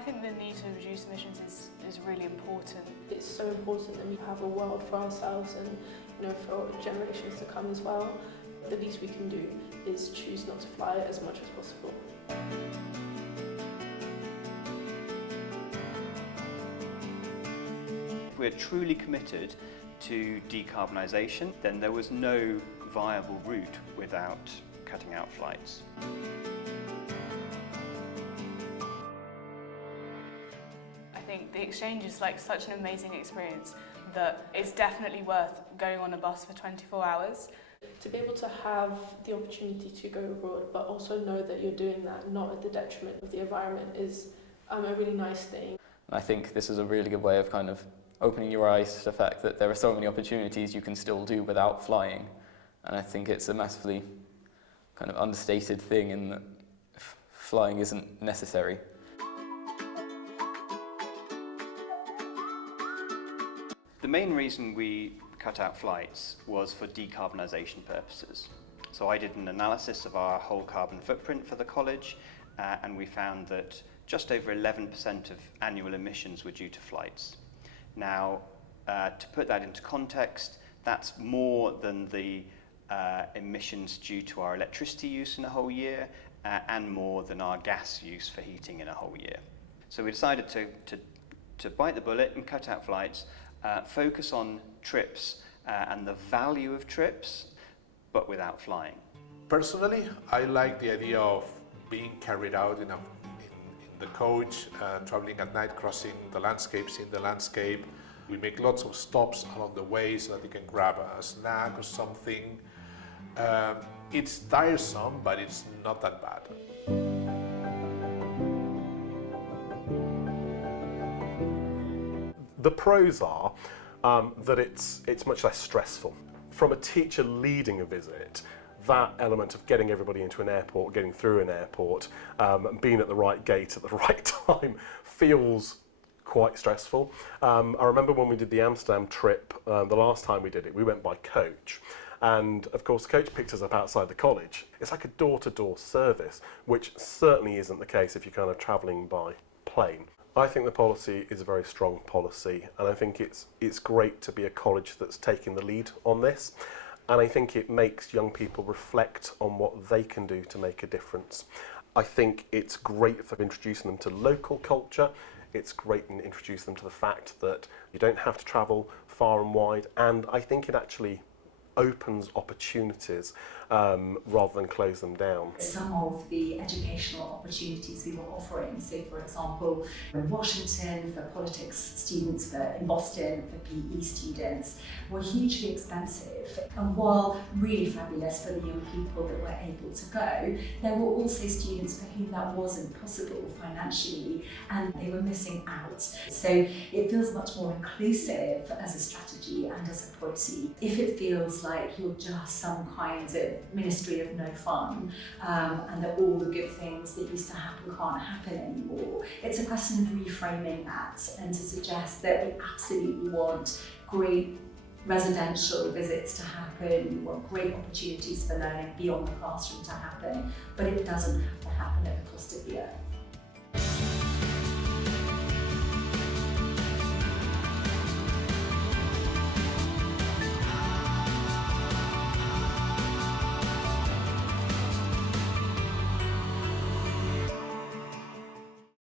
I think the need to reduce emissions is really important. It's so important that we have a world for ourselves and for generations to come as well. The least we can do is choose not to fly as much as possible. If we're truly committed to decarbonisation, then there was no viable route without cutting out flights. I think the exchange is like such an amazing experience that it's definitely worth going on a bus for 24 hours. To be able to have the opportunity to go abroad, but also know that you're doing that not at the detriment of the environment, is a really nice thing. I think this is a really good way of kind of opening your eyes to the fact that there are so many opportunities you can still do without flying. And I think it's a massively kind of understated thing in that flying isn't necessary. The main reason we cut out flights was for decarbonisation purposes. So I did an analysis of our whole carbon footprint for the college, and we found that just over 11% of annual emissions were due to flights. Now, to put that into context, that's more than the emissions due to our electricity use in a whole year, and more than our gas use for heating in a whole year. So we decided to bite the bullet and cut out flights, focus on trips and the value of trips, but without flying. Personally, I like the idea of being carried out in the coach, traveling at night, crossing the landscape, seeing the landscape. We make lots of stops along the way so that you can grab a snack or something. It's tiresome, but it's not that bad. The pros are that it's much less stressful. From a teacher leading a visit, that element of getting everybody into an airport, getting through an airport, being at the right gate at the right time feels quite stressful. I remember when we did the Amsterdam trip, the last time we did it, we went by coach. And of course, the coach picked us up outside the college. It's like a door-to-door service, which certainly isn't the case if you're kind of travelling by plane. I think the policy is a very strong policy, and I think it's great to be a college that's taking the lead on this. And I think it makes young people reflect on what they can do to make a difference. I think it's great for introducing them to local culture. It's great in introducing them to the fact that you don't have to travel far and wide, and I think it actually opens opportunities rather than close them down. Some of the educational opportunities we were offering, so for example in Washington for politics students, in Boston for PE students, were hugely expensive, and while really fabulous for the young people that were able to go, there were also students for whom that wasn't possible financially and they were missing out. So it feels much more inclusive as a strategy and as a policy. If it feels like you're just some kind of ministry of no fun, and that all the good things that used to happen can't happen anymore, it's a question of reframing that and to suggest that we absolutely want great residential visits to happen, we want great opportunities for learning beyond the classroom to happen, but it doesn't have to happen at the cost of the earth.